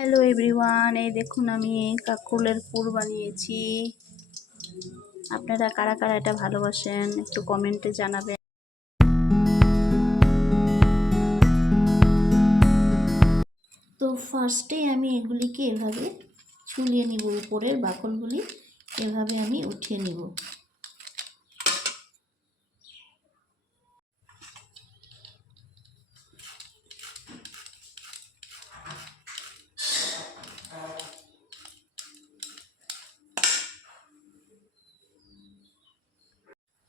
Hello everyone, এই দেখুন আমি কাঁকরোলের পুর বানিয়েছি। আপনারা কারা কারা এটা ভালোবাসেন একটু কমেন্টে জানাবেন। তো ফার্স্টে আমি এগুলিকে এভাবে ছুলিয়ে নিব, উপরের বাকলগুলি এভাবে আমি উঠিয়ে নিব।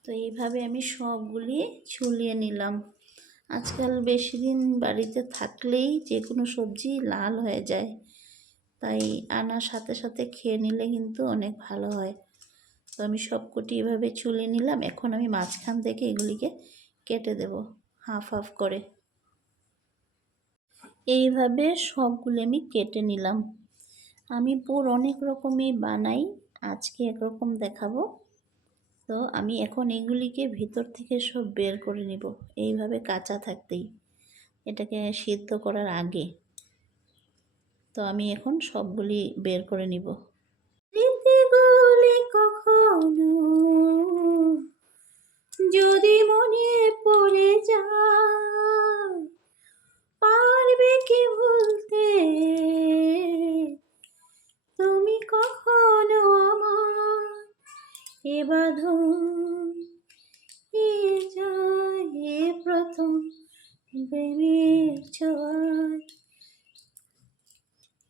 তো এইভাবে আমি সবগুলি ছুলিয়ে নিলাম। আজকাল বেশি দিন বাড়িতে থাকলেই যে কোনো সবজি লাল হয়ে যায়, তাই আনার সাথে সাথে খেয়ে নিলে কিন্তু অনেক ভালো হয়। তো আমি সবকটি এভাবে ছুলে নিলাম। এখন আমি মাঝখান থেকে এগুলিকে কেটে দেব হাফ হাফ করে। এইভাবে সবগুলো আমি কেটে নিলাম। আমি পুর অনেক রকমই বানাই, আজকে একরকম দেখাবো। তো আমি এখন এগুলিকে ভিতর থেকে সব বের করে নিব, এইভাবে কাঁচা থাকতেই, এটাকে সিদ্ধ করার আগে। তো আমি এখন সবগুলি বের করে নিব। কখনো যদি মনে পড়ে যায়, পারবে কি ভুলতে তুমি কখনো আমার এ বাঁধন, এ যায় এ প্রথম প্রেমের ছোঁয়ায়,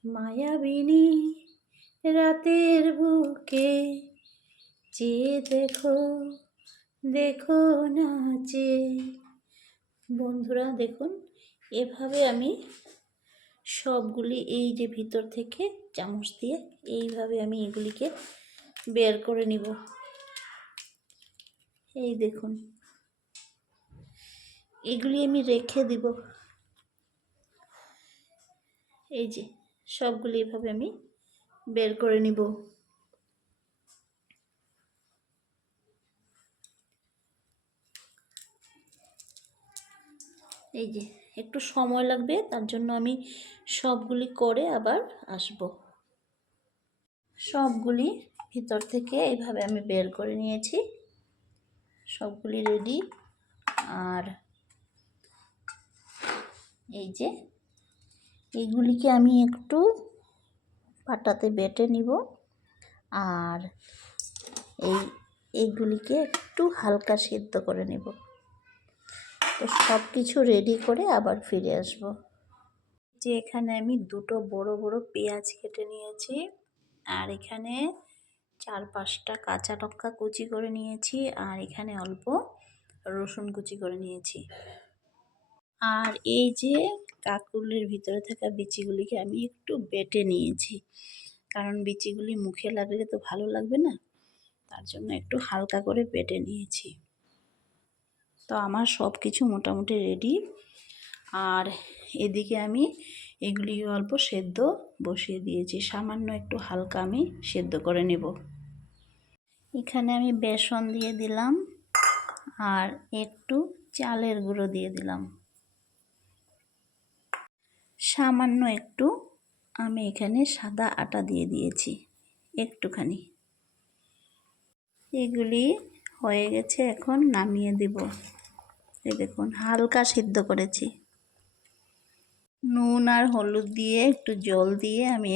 মায়াবিনী রাতের বুকে চেয়ে দেখো, দেখো নাচে। বন্ধুরা দেখুন, এভাবে আমি সবগুলি এই যে ভিতর থেকে চামচ দিয়ে এইভাবে আমি এগুলিকে বের করে নিব। এই দেখুন, এগুলি আমি রেখে দিব। এই যে সবগুলি এভাবে আমি বের করে নিব। এই যে একটু সময় লাগবে, তার জন্য আমি সবগুলি করে আবার আসব। সবগুলি ভিতর থেকে এইভাবে আমি বের করে নিয়েছি, সবগুলি রেডি। আর এই যে এইগুলিকে আমি একটু পাটাতে বেটে নিব, আর এইগুলিকে একটু হালকা সিদ্ধ করে নেব। তো সব কিছু রেডি করে আবার ফিরে আসব। যে এখানে আমি দুটো বড় বড় পেঁয়াজ কেটে নিয়েছি, আর এখানে 4-5টা কাঁচা লঙ্কা কুচি করে নিয়েছি, আর এখানে অল্প রসুন কুচি করে নিয়েছি। আর এই যে কাঁকরোলের ভিতরে থাকা বিচিগুলিকে আমি একটু বেটে নিয়েছি, কারণ বিচিগুলি মুখে লাগলে তো ভালো লাগবে না, তার জন্য একটু হালকা করে বেটে নিয়েছি। তো আমার সব কিছু মোটামুটি রেডি। আর এদিকে আমি এগুলিকে অল্প সেদ্ধ বসিয়ে দিয়েছি, সামান্য একটু হালকা আমি সেদ্ধ করে নেব। এখানে আমি বেসন দিয়ে দিলাম, আর একটু চালের গুঁড়ো দিয়ে দিলাম, সামান্য একটু আমি এখানে সাদা আটা দিয়ে দিয়েছি একটুখানি। এগুলি হয়ে গেছে, এখন নামিয়ে দেব। এই দেখুন হালকা সিদ্ধ করেছি, নুন আর হলুদ দিয়ে একটু জল দিয়ে আমি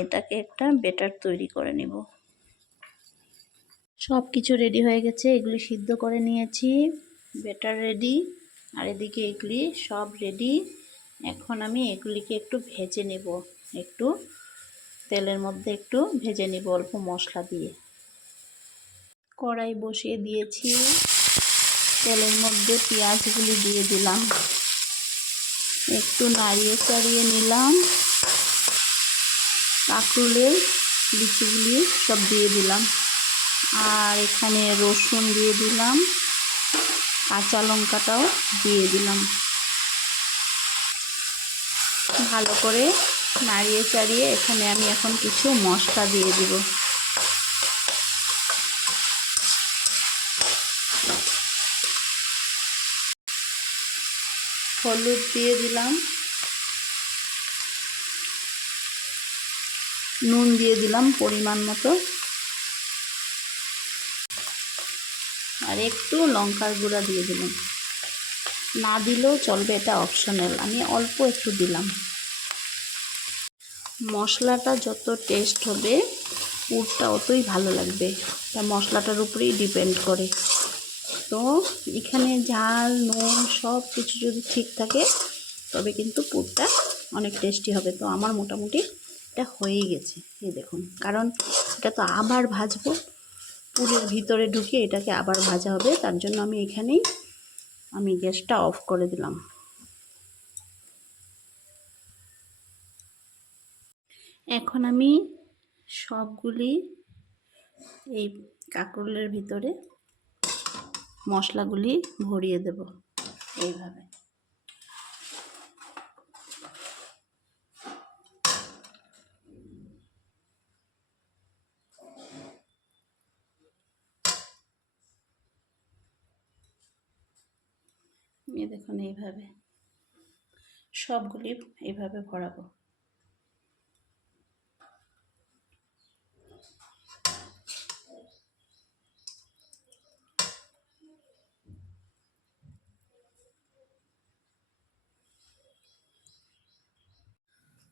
এটাকে একটা ব্যাটার তৈরি করে নেব। সব কিছু রেডি হয়ে গেছে, এগুলি সিদ্ধ করে নিয়েছি, ব্যাটার রেডি, আর এদিকে এগুলি সব রেডি। এখন আমি এগুলিকে একটু ভেজে নেব, একটু তেলের মধ্যে একটু ভেজে নেব অল্প মশলা দিয়ে। কড়াই বসিয়ে দিয়েছি, তেলের মধ্যে পেঁয়াজগুলি দিয়ে দিলাম, একটু নাড়িয়ে চাড়িয়ে নিলাম, কাঁকরোলের বিচিগুলি সব দিয়ে দিলাম, আর এখানে রসুন দিয়ে দিলাম, কাঁচা লঙ্কাটাও দিয়ে দিলাম। ভালো করে নাড়িয়ে চাড়িয়ে এখানে আমি এখন কিছু মশলা দিয়ে দিব। হলুদ দিয়ে দিলাম, নুন দিয়ে দিলাম পরিমাণ মতো, আর একটু লঙ্কার গুঁড়া দিয়ে দিলাম। না দিলেও চলবে, এটা অপশনাল, আমি অল্প একটু দিলাম। মশলাটা যত টেস্ট হবে পুরটা অতই ভালো লাগবে, তা মশলাটার উপরেই ডিপেন্ড করে। তো এখানে ঝাল নুন সব কিছু যদি ঠিক থাকে তবে কিন্তু পুরটা অনেক টেস্টি হবে। তো আমার মোটামুটি এটা হয়েই গেছে, এই দেখুন। কারণ এটা তো আবার ভাজবো, পুরের ভিতরে ঢুকিয়ে এটাকে আবার ভাজা হবে, তার জন্য আমি এখানেই গ্যাসটা অফ করে দিলাম। এখন আমি সবগুলি এই কাঁকরোলের ভিতরে মশলাগুলি ভরিয়ে দেব এইভাবে। এই দেখুন, এইভাবে সবগুলি এইভাবে ভরাবো।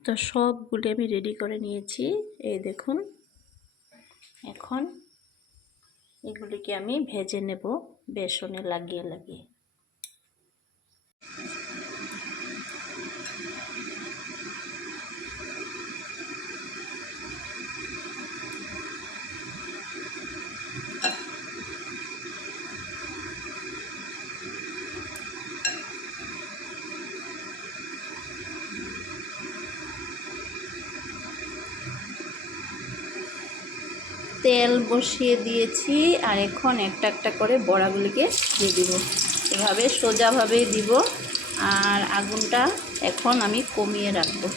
তো সবগুলি আমি রেডি করে নিয়েছি, এই দেখুন। এখন এগুলিকে আমি ভেজে নেব বেসনে লাগিয়ে লাগিয়ে। তেল বসিয়ে দিয়েছি, আর এখন একটা একটা করে বড়াগুলিকে দিয়ে দিব। এভাবে সোজাভাবেই দিব, আর আগুনটা এখন আমি কমিয়ে রাখবো।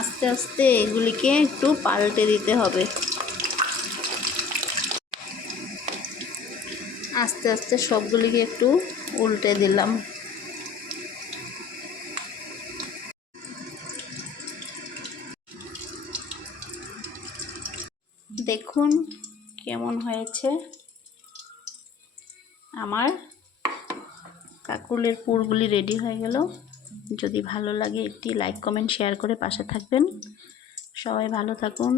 আস্তে আস্তে এগুলিকে একটু পাল্টে দিতে হবে। আস্তে আস্তে সবগুলিকে একটু উল্টে দিলাম। দেখুন কেমন হয়েছে। আমার কাঁকরোলের পুরগুলি রেডি হয়ে গেল। যদি ভালো লাগে একটি লাইক কমেন্ট শেয়ার করে পাশে থাকবেন। সবাই ভালো থাকুন।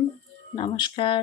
নমস্কার।